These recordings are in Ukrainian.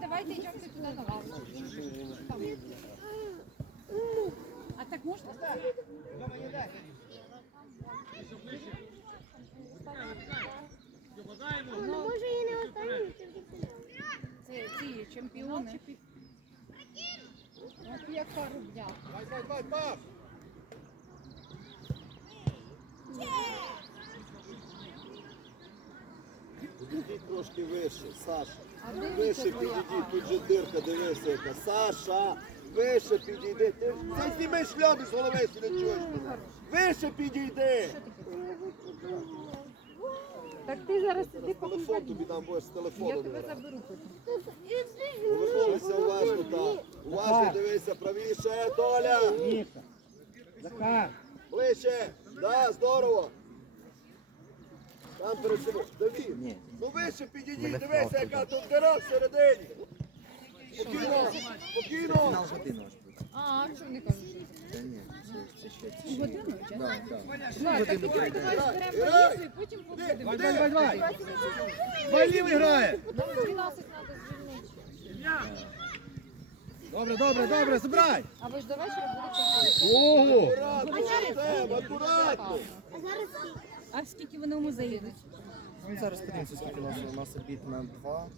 давайте йдемо туди на лавочку. Там. А так можна? Ну, не останній. Це. Давай, давай, давай, пас! Підійдіть трошки вище, Саша. Вище підійдіть, тут же дирка, дивися яка. Саша, вище підійди. Ти ж це зніми шльоби з голови, якщо не чуєш мене. Вище підійди. Так ти зараз сиди Телефон покупай. тобі там будеш з Я телефону тебе заберу потім. Повернувся уважно так. Уважно дивися, правіше, Толя. Захар. Ближче. Да, здорово. Там перед собою. Давід. Ну вище підійдіть, дивися, яка тут дира всередині. Спокійно, спокійно. А, ні, це, це ще. Годину. Ладно, так тоді давай зберемо валізу і потім походимо. Давай, давай, давай. Лівий грає. Нам 12 треба звільнити. Добре, добре, добре, забирай. А ви ж до вечора будете. Ого. Акуратно, Артем, акуратно. А зараз А скільки вони в музеї йдуть? Ну, зараз подивимося, скільки у нас, у нас обід на два.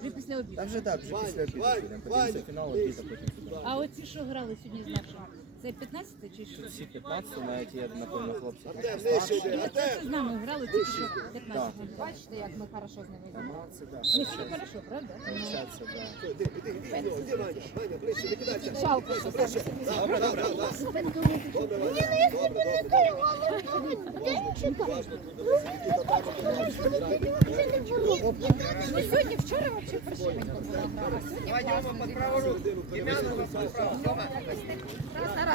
Вже після обіду. Та вже так, вже після обіду підемо. Подивимося фінал обіду, потім сюди. А оці, що грали сьогодні з нашим? Це 15 чи що? Всі 15, навіть є, напевно, хлопці. Це з нами грали тільки що 15. Бачите, як ми хорошо з ними грали? Ні, все хорошо, правда? Навчаться, да. Іди, іди, іди, іди, іди, Ваня, Ваня, ближче, не. Жалко, що. Добре, добре, добре, добре. Ну сьогодні, вчора взагалі паршивенько була гра, а сьогодні класно зіграли. Тарас,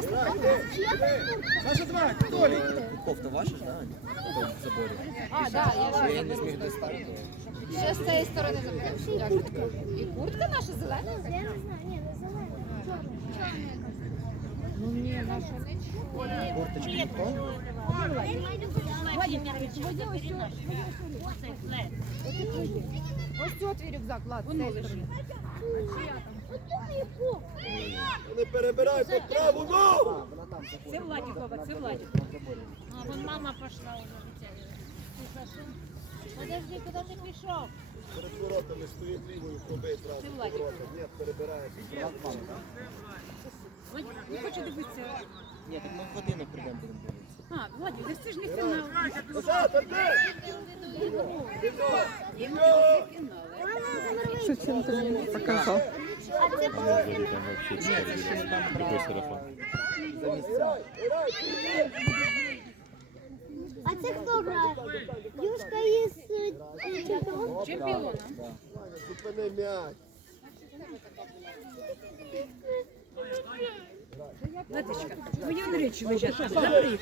Саша, давай, Толі. Кофта ваша ж, да? Аня? Хто в заборі? А, да, я Я ж не зміг доставити. ще з цієї сторони заберу. Дякую. І куртка наша зелена? я не знаю, ні, не зелена. Чорна. Ну ні, наша не чорна. Курточки ніхто? Ось цього твій рюкзак, Влад, з цієї сторони. Не перебирай під праву ногу. Це Владікова, це Владікова. А вон мама пошла уже витягивать. Подожди, куда ты пішов? Перед воротами стоїть лівою, пробий зразу. Це Владик. Ворота. Ні, перебирає. Не хочу дивитися. Ні, так ми в годину прийдемо, будемо дивитися. А, Владик, це ж не фінал. Назад, Артем! А це половина. За місця. А це хто грає? Юшка із е, чемпіоном? Чемпіона. Зупини м'яч. Владичка, твої речі лежать. Забери їх.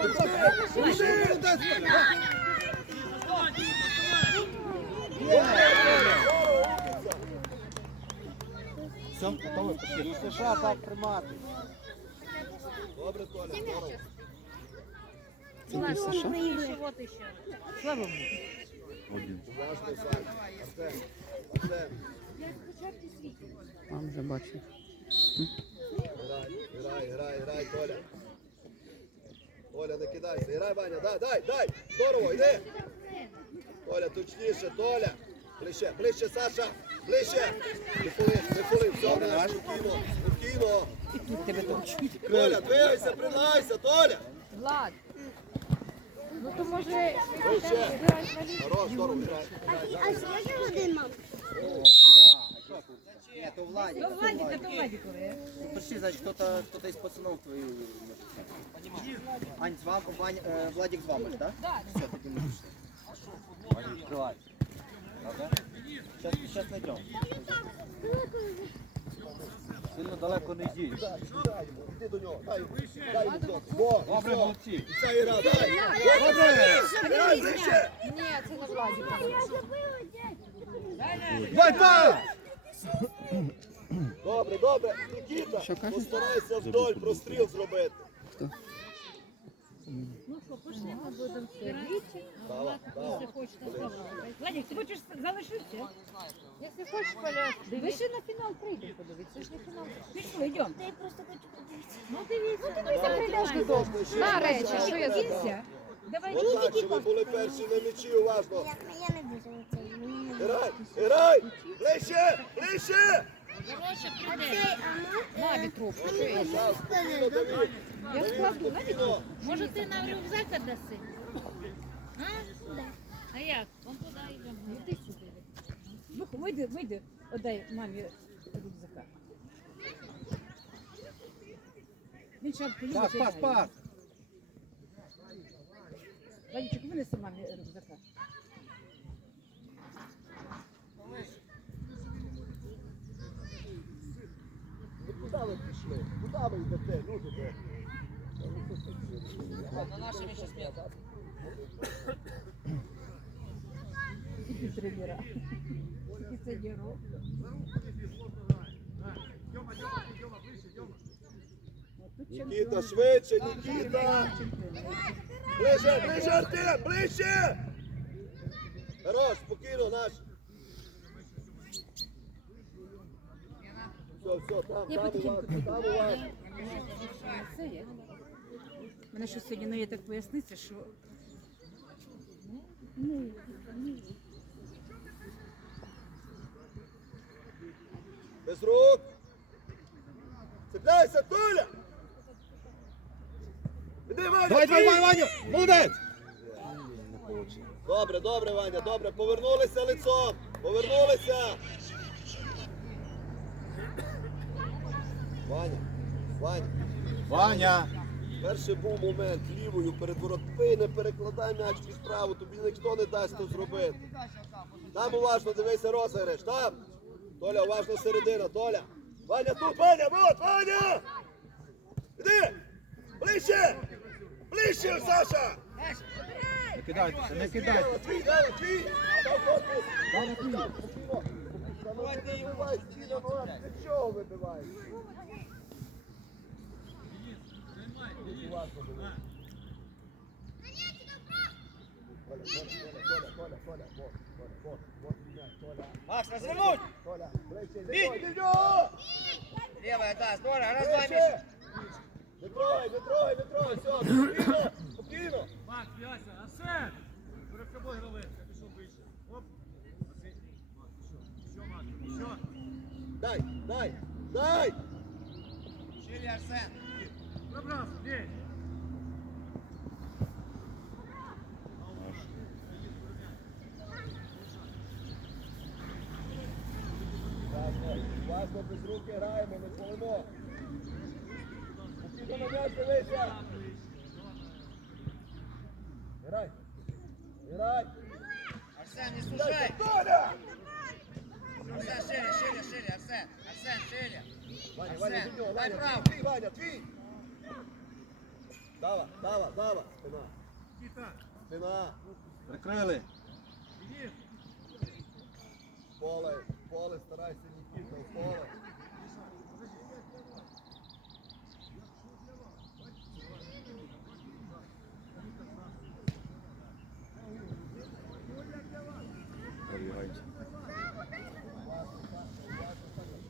Все, готові, пішли. США так тримати. Добре, Толя, здорово. Вот еще. Слава Богу. Артем. Артем. Там вже бачив. Грай, грай, грай, грай, Толя. Толя, не кидайся. Грай, Ваня, дай, дай, дай. Здорово, йди. Толя, точніше, Толя. Ближче, ближче, Саша. Ближче. Не фули, не фули. Все, не спокійно, спокійно. І тут тебе точить. Толя, двигайся, пригайся, Толя. Влад. Ну то може Ближче. Хорош, здорово, грай. А, а скільки годин, мам? Ні, то Владик. до Владіка, до Владікової. Пришли, значит, кто-то кто из пацанов твою. Ань, с вами, Вань, э, Владик с вами, да? Да. Все, таки мы пришли. Ваня, открывай. Правда? Сейчас, сейчас найдем. Сильно далеко не йому, іди до нього, дай дай йому хлопці. Во, Добре, все. молодці. І ця гра, дай. Добре. Ні, це не Владіка. Давай, пас! Добре, добре. Нікіта, постарайся вдоль простріл зробити. Ну що, пошли, ми будемо дава. Якщо хочете, здавати. Владик, ти хочеш залишитися? Якщо хочеш, Коля, ви ще на фінал прийдемо подивитися. Це ж не фінал. Пішли, йдемо. Та я просто хочу подивитися. Ну дивіться. Ну Дивися, прийдеш додому. На речі, що я забула. Давай, Отак, щоб ви були перші на м'ячі, уважно. Я, не біжу у цей. Мені не Грай, грай! Ближче, ближче! Піде. а ми... На вітрубку, що я? Я складу на спокійно. Може ти нам рюкзак даси? А? А як? Вон туди йдемо. Іди сюди. Вих- Вийди, вийди, отдай мамі рюкзака. Він шапку любить. Пас, пас, пас. Владичок, винеси мамі рюкзака. Ну куди ви пішли? Куди ви йдете, люди добрі? Тільки тренера. Тільки це діро. Нікіта, швидше, Нікіта! Ближче, ближче, Артем, ближче! Хорош, спокійно, наш. Все, все, там, там у вас, там у вас. Мене що сьогодні ну, є так поясниться, що ну, Без рук. Цепляйся, Толя! Іди, Ваня, Давай, давай, давай, Ваню! Молодець! Добре, добре, Ваня, добре. Повернулися лицом. Повернулися. Ваня, Ваня. Ваня! Перший був момент лівою перед воротами, не перекладай м'яч під праву, тобі ніхто не дасть то зробити. Там уважно дивися розіграш, там. Толя, уважно середина, Толя. Ваня тут, Ваня, вот, Ваня! Іди! Ближче! Ближче, Саша! Не кидайтеся, не кидайтеся. твій, дава, твій! Став корпус! Дава, твій. Ну вибивай, стіна, ну а чого вибиваєш? Уважно дивись. Толя, Толя, Толя, Толя, Толя, вот, Толя, вот, вот м'яч, Толя. Макс, развернуть! Левая, да, здорово, раз, два, Миша. Не трогай, не трогай, не трогай, все, спокійно. Макс, Яся, Арсен! Перед тобою гравець, я пішов вище. Оп. Василь. Макс. Що, Макс, що? Дай, дай, дай! Шире, Арсен. Пробрался, бей! Важно, важно без руки граємо, не полимо. Спокійно на м'яч дивися. Грай. Грай. Арсен, не Дай, сужай. Толя! Арсен, шире, шире, шире, Арсен. Арсен, шире. Ваня, Ваня, Арсен, від нього, дай Ваня, право. твій, Ваня, твій. Дава, дава, дава. Спина, спина. Прикрили. Поле, поле, старайся, Нікіта, поле.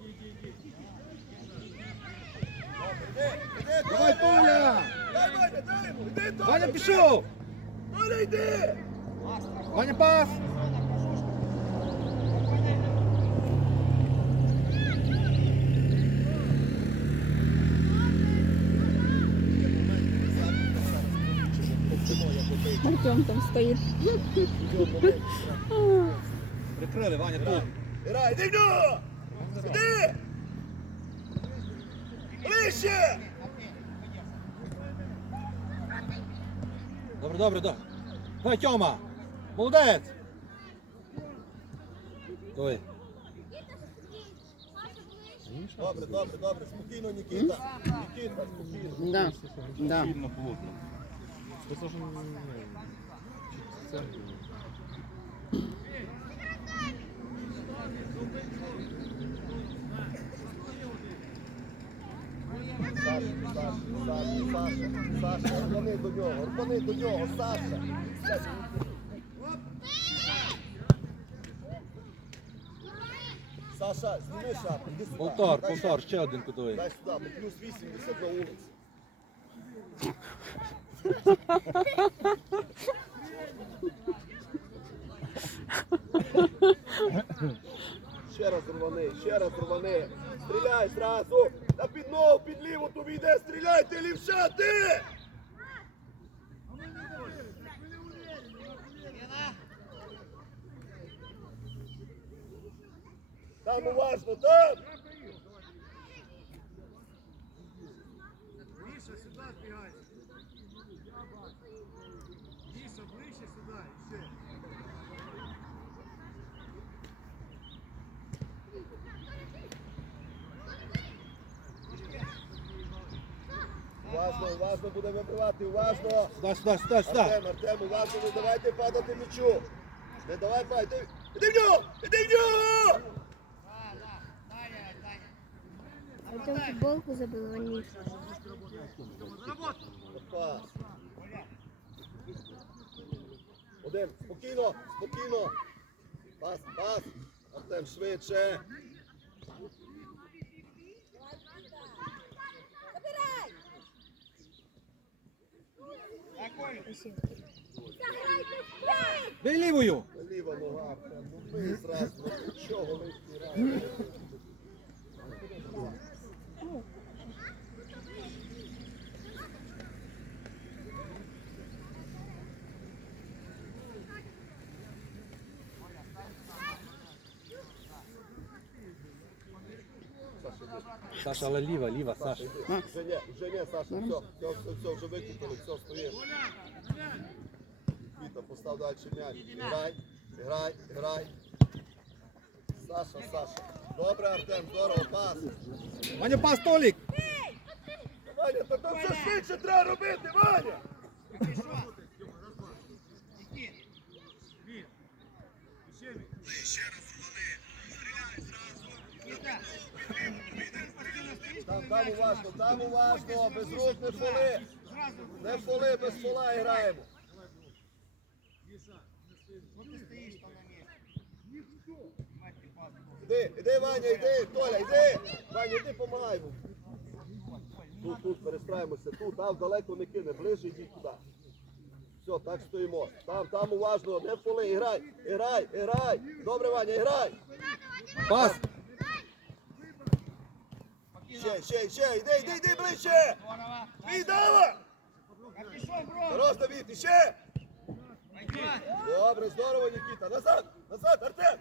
Іди, іди, Давай, Толя! Дай, Ваня, Толя, Ваня йди. пішов! Ваня пас! Артем там стоїть. Прикрили, Ваня тут. Іди! Іди! Ближче! Добре, добре, добре. Давай, Тьома! Молодець! Давай. Добре, добре, добре, спокійно, Нікіта. Нікіта, спокійно. Да. Да. Саша, Саша, Саша, Саша, Саша, вони до нього. рвани до нього, Саша. Саша, зніми шапку, іди сюди. Повтор, Дай ще один кутовий. Дай сюди, бо плюс 80 на вулиці. Ще раз рвани, ще раз рвани. Стріляй зразу. Та під ногу, під ліву тобі йде, стріляй, ти лівша, ти! Там уважно, там! Міша, сюди збігай. Міша, ближче сюди. і Ще. Уважно, уважно буде вибивати, уважно. Сюди, сюди, сюди, сюди. Артем, Артем, уважно, не давайте падати м'ячу. Не давай падати. Іди в нього! Іди в нього! Артем футболку Ваня. Пас. Один, спокійно, спокійно. Пас, пас. Артем, швидше. Бей лівою. Ліва нога, ну бий зразу. Чого лишній раз? Саша, але ліва, ліва, Саша. Вже ні, вже ні, Саша, все, все, все, все, вже викупили, все, стоїш. Віта, постав далі м'яч. Грай, грай, грай. Саша, Саша. Добре, Артем, здорово, пас. Ваня, пас, Толік. Ваня, то там все швидше треба робити, Ваня! Ще він. Там, уважно, там уважно, без рук не фоли. Не фоли, без фола граємо. Іди, іди, Ваня, іди, Толя, іди. Ваня, іди, помагай. Тут, тут, перестраюємося, тут, там далеко не кине, ближче йдіть туди. Все, так стоїмо. Там, там уважно, не фоли, грай, грай, грай. Добре, Ваня, грай. Пас. Ще, ще, ще, йди, йди, йди ближче. Віддава. Хорош, Давід, ще. Добре, здорово, Нікіта. Назад, назад, Артем.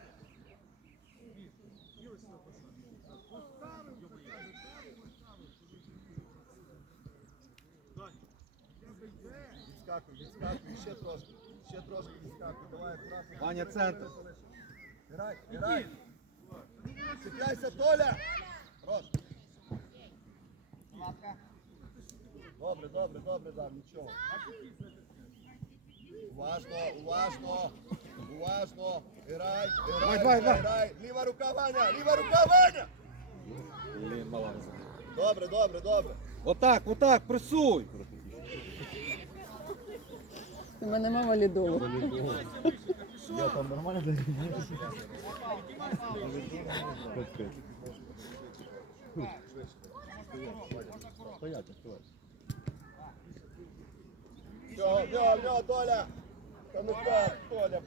Відскакуй, відскакуй, ще трошки, ще трошки відскакуй. Давай, акуратно. Ваня, центр. Грай, грай. Цепляйся, Толя. Хорош. Добре, добре, добре, дам, нічого. Уважно, уважно, уважно. Грай, грай, Давай, грай, грай. Ліва рука, Ваня, ліва рука, Ваня. Блін. Добре, добре, добре. Отак, отак, пресуй. У мене мама лідова. Все, все, все, Толя. Та ну так, Толя.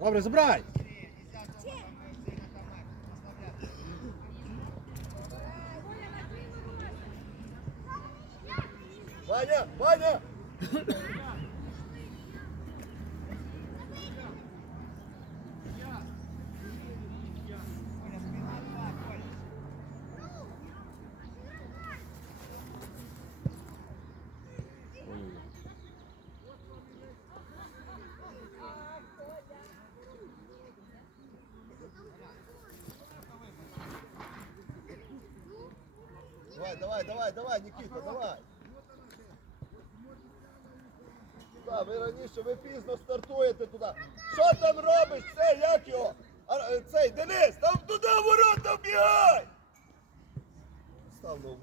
Добре, забирай. Ваня, Ваня. Давай, давай, давай, давай, Нікіта, давай. Да, ви раніше, ви пізно стартуєте туди. Що там робиш? Це, як його? А, е, цей, Денис, там туди ворота вбігай! Став на вуз.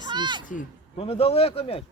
Свісті. Ну недалеко м'яч.